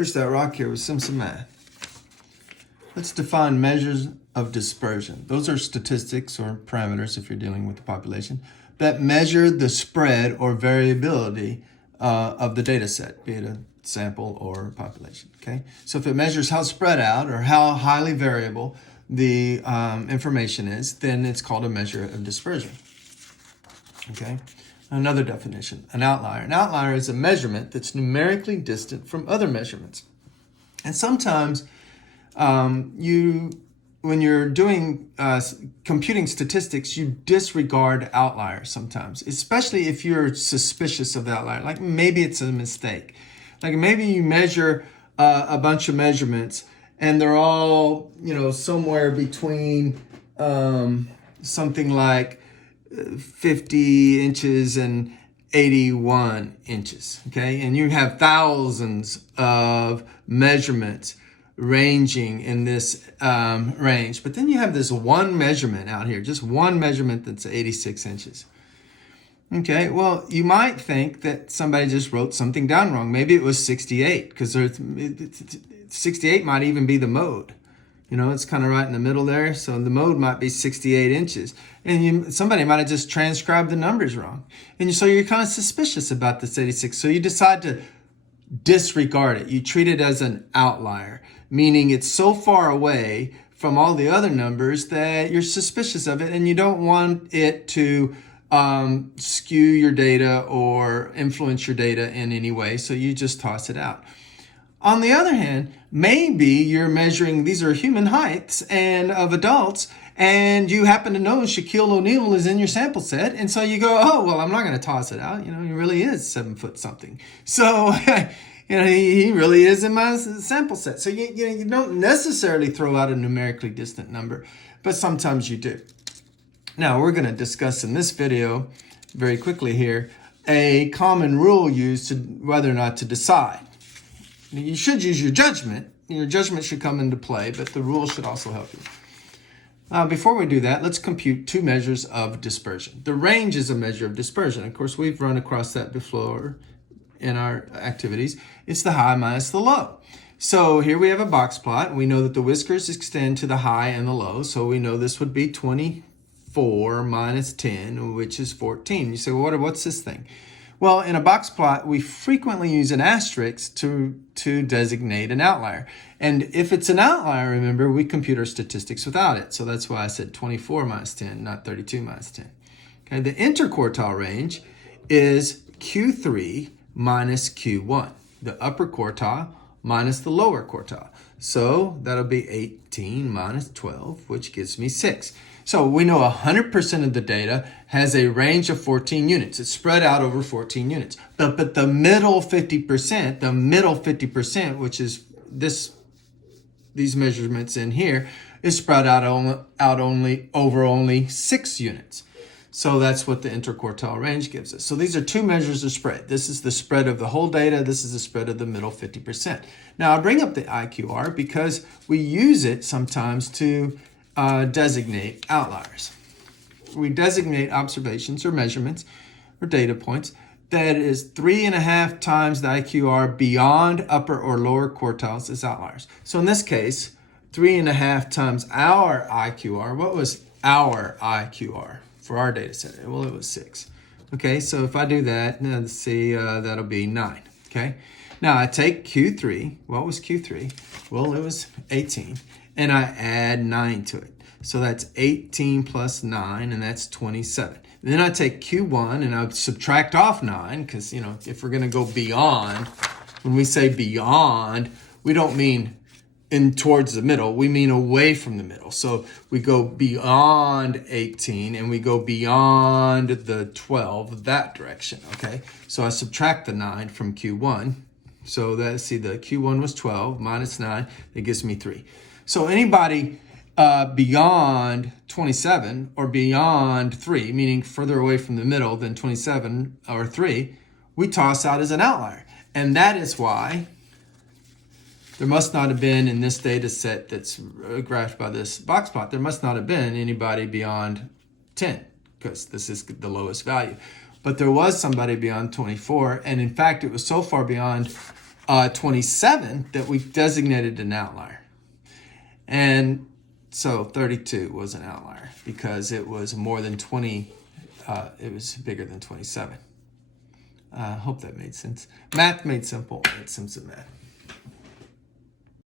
Here's that rock here with some math. Let's define measures of dispersion. Those are statistics or parameters, if you're dealing with the population, that measure the spread or variability of the data set, be it a sample or population, okay? So if it measures how spread out or how highly variable the information is, then it's called a measure of dispersion, okay? Another definition, an outlier. An outlier is a measurement that's numerically distant from other measurements. And sometimes when you're doing computing statistics, you disregard outliers sometimes, especially if you're suspicious of the outlier. Like maybe it's a mistake. Like maybe you measure a bunch of measurements and they're all, somewhere between something like 50 inches and 81 inches, okay? And you have thousands of measurements ranging in this range. But then you have this one measurement out here, just one measurement that's 86 inches. Okay, well, you might think that somebody just wrote something down wrong. Maybe it was 68, because 68 might even be the mode. It's kind of right in the middle there. So the mode might be 68 inches. And somebody might have just transcribed the numbers wrong. And so you're kind of suspicious about this 86. So you decide to disregard it. You treat it as an outlier, meaning it's so far away from all the other numbers that you're suspicious of it and you don't want it to skew your data or influence your data in any way. So you just toss it out. On the other hand, maybe you're measuring, these are human heights and of adults, and you happen to know Shaquille O'Neal is in your sample set. And so you go, oh, well, I'm not going to toss it out. He really is 7 foot something. So, he really is in my sample set. So you don't necessarily throw out a numerically distant number, but sometimes you do. Now, we're going to discuss in this video very quickly here a common rule used to whether or not to decide. You should use your judgment. Your judgment should come into play, but the rules should also help you. Before we do that, let's compute two measures of dispersion. The range is a measure of dispersion. Of course, we've run across that before in our activities. It's the high minus the low. So here we have a box plot, and we know that the whiskers extend to the high and the low. So we know this would be 24 minus 10, which is 14. You say, well, what's this thing? Well, in a box plot, we frequently use an asterisk to designate an outlier. And if it's an outlier, remember, we compute our statistics without it. So that's why I said 24 minus 10, not 32 minus 10. Okay, the interquartile range is Q3 minus Q1, the upper quartile minus the lower quartile. So that'll be 18 minus 12, which gives me 6. So we know 100% of the data has a range of 14 units. It's spread out over 14 units. But the middle 50%, which is these measurements in here, is spread out only over 6 units. So that's what the interquartile range gives us. So these are two measures of spread. This is the spread of the whole data. This is the spread of the middle 50%. Now I bring up the IQR because we use it sometimes to designate outliers. We designate observations or measurements or data points that is 3.5 times the IQR beyond upper or lower quartiles as outliers. So in this case, 3.5 times our IQR. What was our IQR for our data set? Well, it was 6. Okay, so if I do that, now let's see, that'll be 9. Okay, now I take Q3. What was Q3? Well, it was 18. And I add 9 to it. So that's 18 plus 9, and that's 27. Then I take Q1 and I subtract off 9, because, if we're going to go beyond, when we say beyond, we don't mean in towards the middle, we mean away from the middle. So we go beyond 18 and we go beyond the 12, that direction, okay? So I subtract the 9 from Q1. So the Q1 was 12 minus 9, that gives me 3. So anybody beyond 27 or beyond 3, meaning further away from the middle than 27 or 3, we toss out as an outlier. And that is why there must not have been in this data set that's graphed by this box plot, there must not have been anybody beyond 10, because this is the lowest value. But there was somebody beyond 24, and in fact, it was so far beyond 27 that we designated an outlier. And so 32 was an outlier because it was more than 20, it was bigger than 27. I hope that made sense. Math made simple. Made sense of math.